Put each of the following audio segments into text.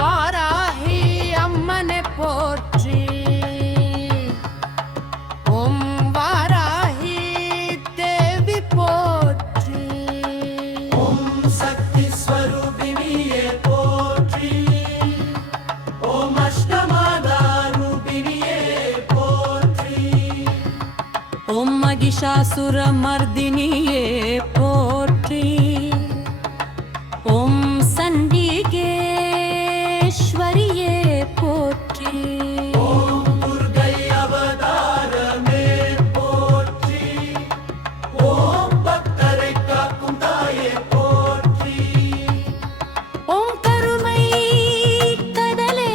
வாராகி அம்மனை போற்றி. ஓம் வாராகி தேவி போற்றி. ஓம் சக்தி ஸ்வரூபிணியே போற்றி. ஓம் அஷ்டமாதாரூபிணியே போற்றி. ஓம் மகிஷாசுர மர்தினியே போற்றி. ஓம் சண்டிகேஸ்வரியே போற்றி. ஓம் துர்கை அவதாரமே போற்றி. ஓம் பக்தரை காக்கும் தாயே போற்றி. ஓம் கருணை கடலே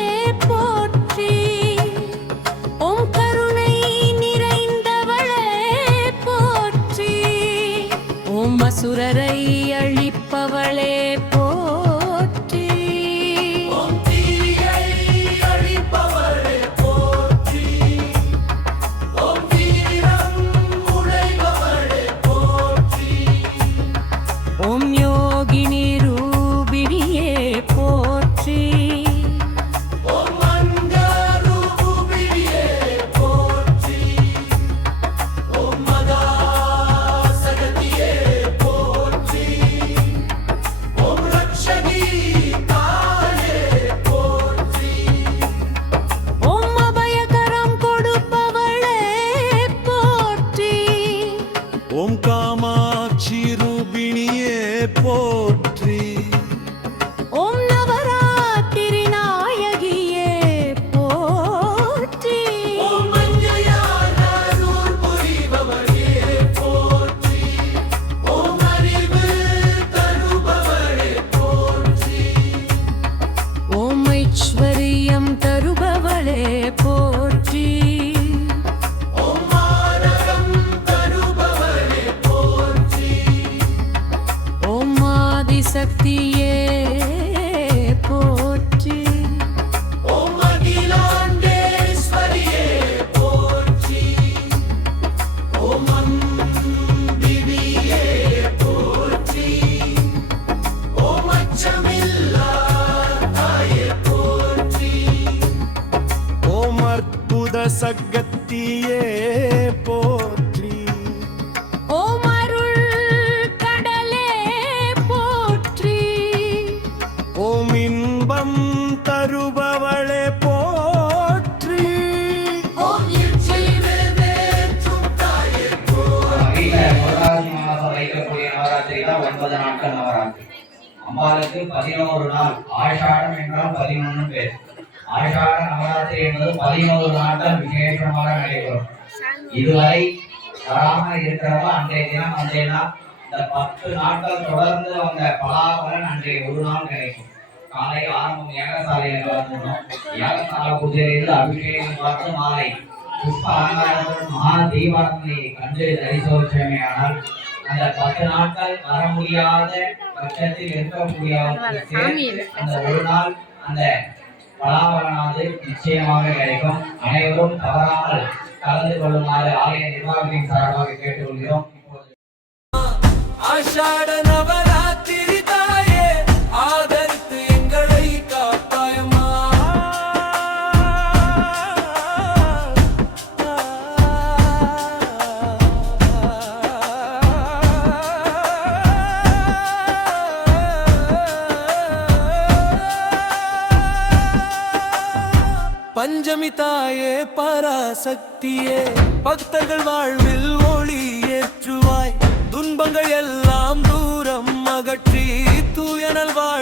போற்றி. ஓம் கருணை நிறைந்தவளே போற்றி. ஓம் அசுரரை அழிப்பவளே போற்றி. ஓம் தீயை அழிப்பவளே போற்றி. ஓம் வீரம் உடைபவளே போற்றி. ஓம் யோகினி ரூபிணியே போற்றி. ஓம் மந்தரூபிணியே போற்றி. ஓம் மகாசகதியே போற்றி. ஓம் ரக்ஷகி தாயே போற்றி. ஓம் அபயகரம் கொடுப்பவளே போற்றி. ஓம் காமாட்சி ரூபிணியே போற்றி. ஓம் நவராத்திரி நாயகியே போற்றி. ஓம் மஞ்சையான அருள் புரிபவளே போற்றி. ஓம் அறிவு தருபவளே போற்றி. ஓம் ஐஸ்வர்யம் தருபவளே போற்றி. ஓம் மாரகம் தருபவளே போற்றி. ஓம் ஆதிசக்தியே போற்றி. ஓம் அகிலாண்டேஸ்வரியே போற்றி. ஓம் அம்பிகையே போற்றி. ஓம் அச்சமில்லா தாயே போற்றி. ஓம் அற்புத சகத்தியே போற்றி. ஓம் அருள் கடலே போற்றி. ஓம் இன்பம் தருபவளே போற்றி. ஓம் இச்சை நிறைவேற்றும் தாயே போற்றி. புரட்டாசி மாதம் வைக்கக்கூடிய நவராத்திரி தான் 9 நாட்கள் நவராத்திரி. அம்பாளுக்கு 11 நாள். ஆஷாடம் என்றால் 11 பேர். ஆஷாட நவராத்திரி என்பது 11 நாட்கள் விசேஷமாக நடைபெறும். இதுவரை வராமல் இருக்கிறவங்க அன்றைய தினம் வந்தேன்னா இந்த 10 நாட்கள் தொடர்ந்து வந்த பலாபலன் அன்றைய ஒரு நாள் கிடைக்கும். காலை ஆரம்பம் யாகசாலையில் கலந்துடும். யாகசால பூஜையிலிருந்து அபிஷேகம் பார்த்து மாலை புஷ்ப அலங்காரத்துடன் மகா தீபாரதனை கண்டு தரிசோச்சமையானால் அந்த 10 நாட்கள் வர முடியாத பட்சத்தில் இருக்கக்கூடியவர்களுக்கு அந்த ஒரு நாள் அந்த பலாபலனானது நிச்சயமாக கிடைக்கும். அனைவரும் தவறாமல் கலந்து கொள்ளுமாறு ஆலய நிர்வாகத்தின் சார்பாக கேட்டுக்கொள்கிறோம். ஆஷாட நவராத்திரி தாயே ஆதரித்து எங்களை காப்பாயம்மா. பஞ்சமி தாயே பராசக்தியே பக்தர்கள் வாழ்வில் ஒளி ஏற்றுவாய். துன்பங்கள் எல்லாம் தூரம் அகற்றி தூயனல் வாழ்